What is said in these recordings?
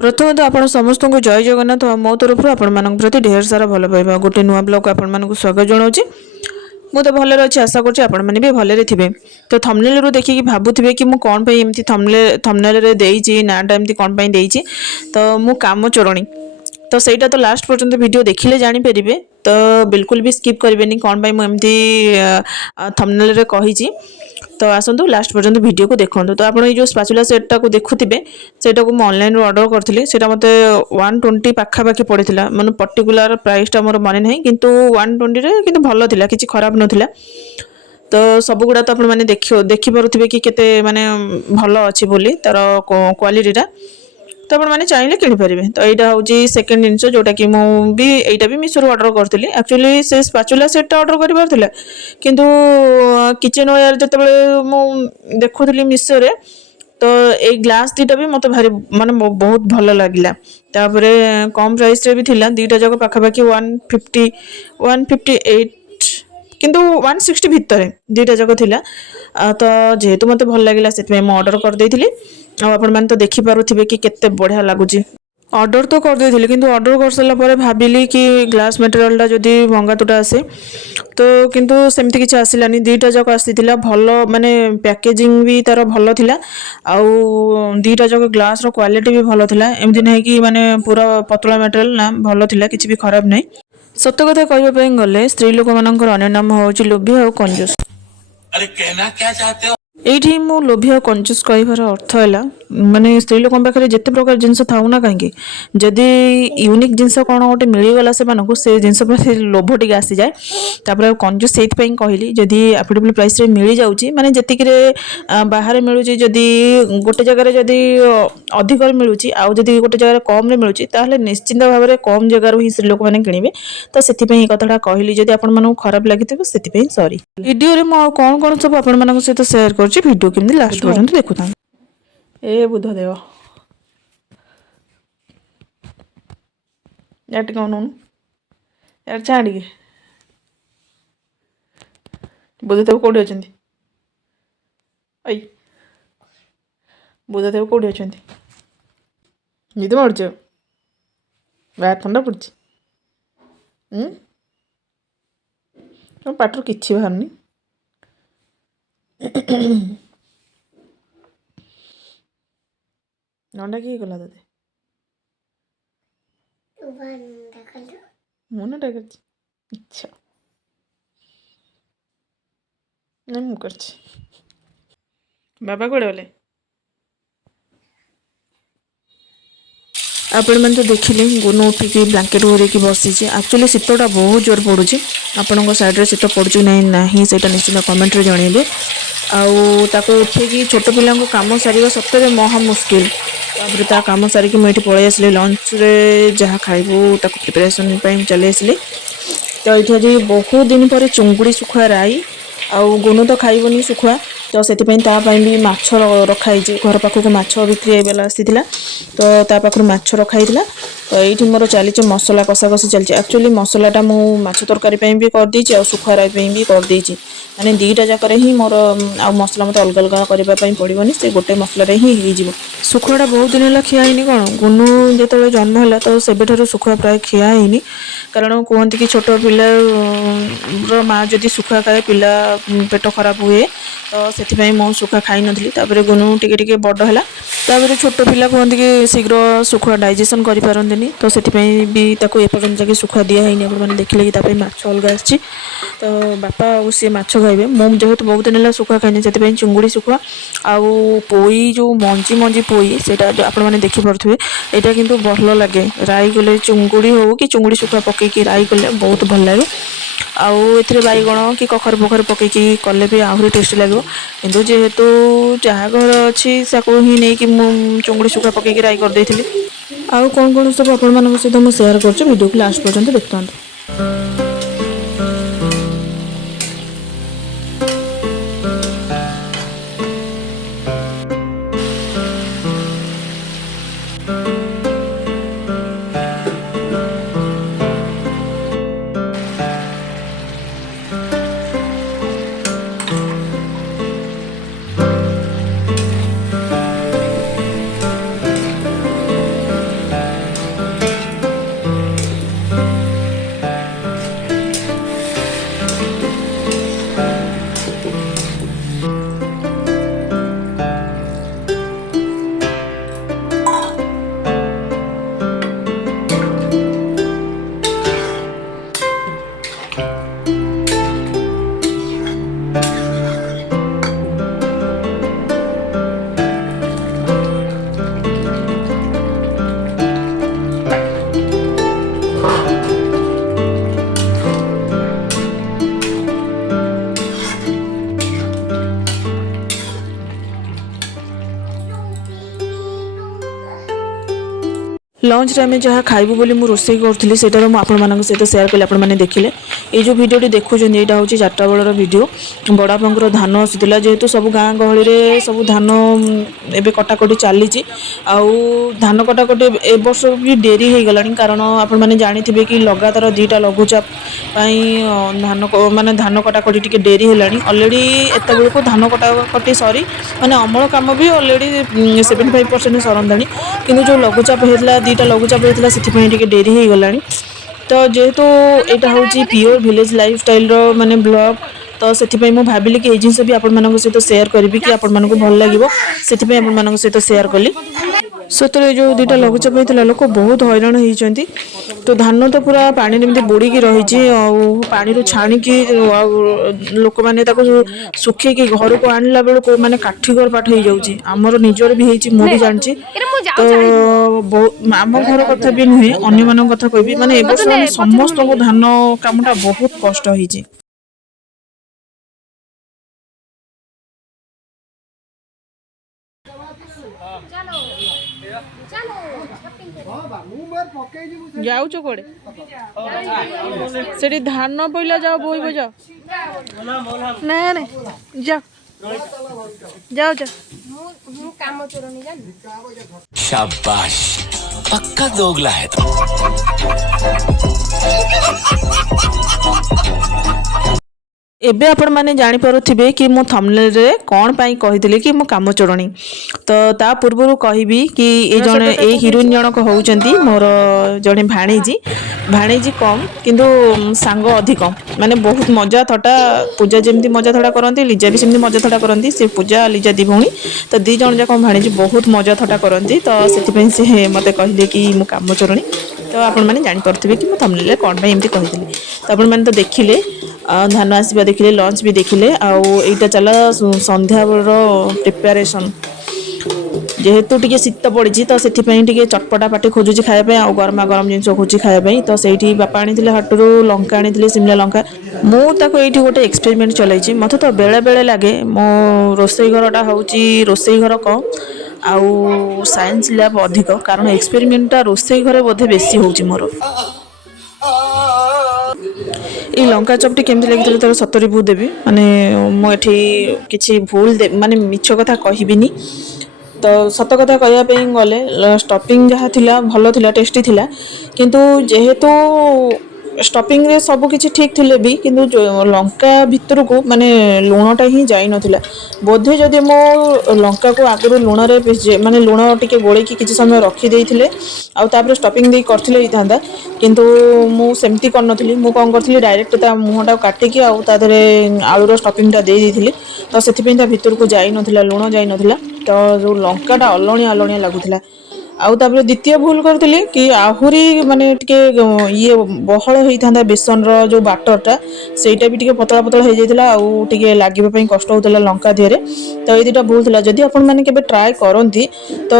प्रथम तो आपण समस्त को जय जगन्नाथ मो तरफ आपण मानक प्रति ढेर सारा भल पाइबा गोटे नुआ ब्लॉग को आपण मानक स्वागत जनाऊँगी। मु तो भलरे अच्छी आशा करुँच आपण मैंने भी भलरे थे। तो थंबनेल रू देखिए भावुवे कि मुझे कौन एमती थंबनेल रे देइछि नाटा एमती कौन देइछि तो मु काम चोरणी तो सहीटा तो लास्ट पर्यंत वीडियो देखिले जानी परिबे तो बिल्कुल भी स्किप करेंगे कौन पाई मुझे थंबनेल रे कहिछि। तो आसतु लास्ट पर्यंत वीडियो को देखो। तो आप जो स्पाचुला सेटा को देखुवे सेटा को ऑनलाइन ऑर्डर करथिली सेटा मते 120 पाखापाखि पड़ता माने पर्टिकुलर प्राइसटा मोर मन ना कि 120 रे कि भल था कि खराब नाला। तो सबुगुड़ा तो आपने देखिपे कि केते माने भल अच्छी बोली तार क्वालिटीटा तो आपने चाहिए किनीपर। तो यहाँ हूँ सेकेंड जिनस जोटा कि मुझे भी मीशो ऑर्डर करी एक्चुअली से स्पाचुला सेटा ऑर्डर कर किंतु किचेन वेयर जो मुझे देखुली मीशो रे तो ये ग्लास दीटा भी मत भारी माने बहुत भल लगे। तापर कम प्राइस रे भी थिला दीटा जाक पाखापाखि 158 किंतु 160 भितर दीटा जाक थिला। तो जेहेतु मत भल लगे से ऑर्डर कर देइथिली। आपण मैंने तो देखिपे कि केते बढ़िया लगुच। ऑर्डर तो कर देइथिली किंतु ऑर्डर कर सारा पर भाविली कि ग्लास मटेरियलटा जदि भंगातुटा आसे तो किंतु सेमती किसी आसलानी दीटा जाक आसीथिला भल माने पैकेजिंग भी तार भल थिला आउ दीटा जाक ग्लास रो क्वालिटी भी भल थिला एमती नहीं कि माने पूरा पतला मटेरियल ना भल थिला किछि भी खराब नहीं। सत्य कथा कहबा गले स्त्री लोक मानकर अन्य नाम होची लोभी और कंजूस। अरे कहना क्या चाहते हो ये मु लोभी और कंजूस कहबार अर्थ है माने स्त्री लोक पाखे जिते प्रकार जिनस थाऊ ना कहीं जदि यूनिक जिनस कौन गोटे मिलगला से जिनस लोभ टे आसी जाए। तापर कंजूस से कहली जदि एफोर्डेबल प्राइस रे मिल जाउची माने जतिक बाहर मिलूची जदि गोटे जगह जदि अधिक मिलूची आउ जदि गोटे जगह कम मिलूची ताहले निश्चिंत भाव में कम जगह ही स्त्री लोक मैंने किणवे। तो से कथाटा कहली जदि आपण मानू खराब लगी से सॉरी। वीडियो रे मु कौन कौन सब आपण मानक सहित शेयर करछि वीडियो केमती लास्ट पर्यंत देखुता। ए बुधदेव यार कौन यार छाड़ी बुधदेव कौटी अच्छा आई बुधदेव कौटी अच्छा निद मार्च बाहर ठंडा पड़ी पाटर किसी बाहरनी नंडा किए गला ते मन कर इच्छा नहीं मु कर बाबा कड़े गले आपण मैंने तो देखिले गुनु उठिक ब्लांकेट घोरकी बसी। एक्चुअली शीतटा बहुत जोर पड़ू आपण साइड शीत पड़ू ना से निश्चित कमेंट रे जनइबे। आउ उठेकी छोट पिला कम सारे सतरे महा मुस्किल। तापर ता कम सारिकी मुझे पलि आसली लंच रे जहाँ खाइबू ताको प्रिपरेशन चली आसली। तो ये आज बहुत दिन पर चुंगुड़ी सुखुआ राई आउ गुनु तो खाइबनी सुखुआ तो से भी माछ रखाई घर पाखक माछ बिक्री बेला आसीला तो ता पाखर माछ रखाई। तो ये मोर चली मसला कषा कषि चलती। एक्चुअली मसलाटा मु माछ तरकारी भी करदे आ सुखुआ राई भी करदे माने दीटा जाकर ही मोर आ मसला मत अलग अलग करने पड़ोनी से गोटे मसलार ही हो। सुखुआटा बहुत दिन है खियानी कौन गुनु जो जन्म है तो से सुखुआ प्राय खियानी कारण कहते कि छोट पिला माँ जदि सुखुआ खाए पिला पेट खराब हुए तो से मो सुखुआ खाई नी। तापर गुनु टिके बड़ है तापर छोट पिला कहते कि शीघ्र सुखुआ डाइजेशन करें तो से भी एपर्यंत जाके सुखुआ दिखाई आपने देखिले कि माछ अलग आसी। तो बापा आ सी माछ खाइबे मु जेहेतु बहुत दिन है सुखुआ खाइनी से चुंगुड़ी सुखुआ आउ पोई जो मंजी मंजी पोई से आपने देखिपे यहाँ किंतु भल लगे राई गले चुंगुड़ी हो कि चुंगुड़ी सुखुआ पकईकि राई गले बहुत भल लगे। आउ ए बैगण कि कखर पखर पकईकि कले भी आहरी टेस्टी लगे किंतु जेहेतु जहाँ घर अच्छी ही नहीं कि चुंगुड़ी सुखुआ पकईकि राई कर देइथिली। आउ कौन कौन सब आपण सहित मुझे शेयर कर वीडियो को लास्ट पर्यंत देखता। लंच रे आमे जहाँ खाइबु बोली मु रोसई करथली सेटार मु आपण मानक सहित शेयर कले आपण माने देखिले ए जो भिडियोटी देखुछन एटा होची 4टा बेलर भिडियो बड़ापांकर धान आसीला जेहेतु सब गाँ गहली रे सब धान एबे कटाकटी चलीची आउ धान कटाकटी ए वर्ष भी डेरी हो गलानी कारण आपण माने जानिथिबे कि लगातार 2टा लघुचाप पई धान माने धान कटाकटी टिके डेरी हेलानी ऑलरेडी एत बेलको धान कटाकटी सरी माने अमल काम भी ऑलरेडी 75% सरंदानी किंतु जो लघुचाप होता 2टा लघुचाप होता से डेरी हो गलानी तो जेहेतु यहाँ हूँ प्योर विलेज लाइफ स्टाइल माने ब्लॉग तो से मुझे भाविली कि जिन भी आपण मान सहित शेयर करी कि आपण मानक भल लगे से आपण मान सहित शेयर कली से जो 2टा लघुचाप होता लोक बहुत हैरान होती तो धान तो पूरा पानी एमती बुड़ी रही पानी छाणिकी लोक मैंने सुखेक घर को आणला बेल को माने काठीगर पाठ हो जाऊँगी आमर निजर भी होती मुझे जानी तो आम घर कथा भी नुहे अन्य मान कथा कहबी माने समस्त धान कामटा बहुत कष्ट होती जाऊच कोड़े से धान पहला जाओ बोई बजाओ ना ना जाओ जाओ जाओ काम शाबाश पक्का दोगला है तो एबे आपण माने जानी पारुथिबे कि मो थंबनेल रे कोन पाई कहितले कि मो काम चोरणी तो ता पूर्वरु कहिबी कि ए जने ए हिरोइन जनक होउचंती मोर जने भाणीजी कम किंतु सांग अधिक माने बहुत मजा थटा पूजा जेमती मजा थटा करंती लिजा भी सेमती मजा थटा करंती से पूजा लिजा दी भौणी तो दी जन जाक भाणीजी बहुत मजा थटा करंती तो सेति पई से मते कहिले कि मो काम चोरणी तो आपण माने जानि पारुथिबे कि मो थंबनेल रे कोन पाई एमती कहितले तो आपण माने तो देखिले धान आसवा देखिले लंच भी देखिले आईटा चला संध्या प्रिपेरेसन जेहेतु टी शीत पड़ी तो से चटपटा पाटी खोजुची खायापी आ गरमा गरम जिन खोजी खायापी तो से बापा आनी हाटू लंका आनी सिमला लंका मुझे ये गोटे एक्सपेरिमेंट चलाई मत तो बेले बेले लगे मो रोसई घरटा हूँ रोसई घर कम आउ साइंस लैब अधिक कारण एक्सपेरिमेंटा रोसई घरे बोधे बेसी होची मोर ये लंका चपटी केमती लगी तार सत रिव्यू देवी माने मुझे किसी भूल माने मिछ कथा कहबिनी तो सत कथा कहवाई गले स्टफिंग जहाँ थिला भल थिला टेस्टी थिला किंतु जेहेतु स्टफिंग रे सब किछि ठीक थिले भी किंतु लंका भितर को माने लुणटा ही जाई नथिला बोधे जदि मो लंका को आगु लुण रे माने लुण टिके गोले कि किछि समय रखी देइथिले आ तापर स्टफिंग दे करथिले हितांदा किंतु मु सेमती कर नथिली मु कोन करथिली डायरेक्ट ता मुहटा काटि कि आ ता धरे आलूर स्टफिंगटा दे देइथिली तो सेति ता भितर को जाई नथिला लुण जाई नथिला तो जो लंकाटा अलणिया अलणिया लागुथिला आउ तापर द्वितीय भूल करथिली कि आहुरी माने टिके ये बहळ होइथांदा बेसन रो जो बाटरटा सेटा भी टिके पतला पतला हो जाइथिला आउ टिके लागिबा पई कष्ट होतला लंका दिहरे तो ए दुटा भूल थिला जदि आपण माने केबे ट्राई करंती तो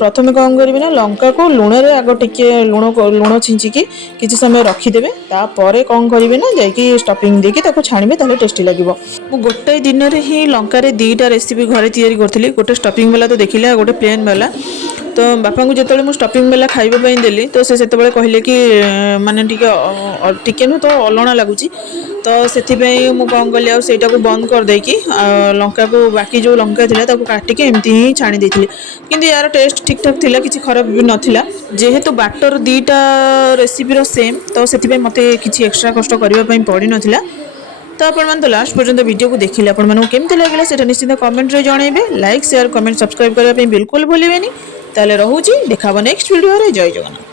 प्रथमे कोन करिवे ना लंका को लुण रे आगो टिके लुण छिंची कि किछि समय रखी देबे ता परे कोन करिवे ना जाई कि स्टफिंग दे कि ताको छाणीबे ताले टेस्टी लागिबो मु गोटे दिन रे ही लंका रे 2टा रेसिपी घरे तयारी करथिली गोटे स्टफिंग वाला तो देखिले गोटे प्लेन वाला तो बापा को जिते मुझे स्टफिंग वाला खाइबा देली तो से कहले कि माने टिके नु तो अलणा लगुच तो से मुझे कौन कली आईटा को बंद कर देकी लंका को बाकी जो लंका था काटिके एमती ही छाणी देती किंतु यार टेस्ट ठीक ठाक थिला किसी खराब भी नाला जेहेतु बाटर 2टा रेसिपी सेम तो से मत किसी एक्सट्रा कष्ट करने पड़ नाला तो आपण तो लास्ट पर्यंत वीडियो को देखिले आपण मानू केमती लागला सेटा निश्चित कमेंट रे जणाइबे लाइक शेयर कमेंट सब्सक्राइब करबा पे बिल्कुल भूलिबेनी ताले रहूची देखाबो नेक्स्ट वीडियो रे जय जगन्नाथ।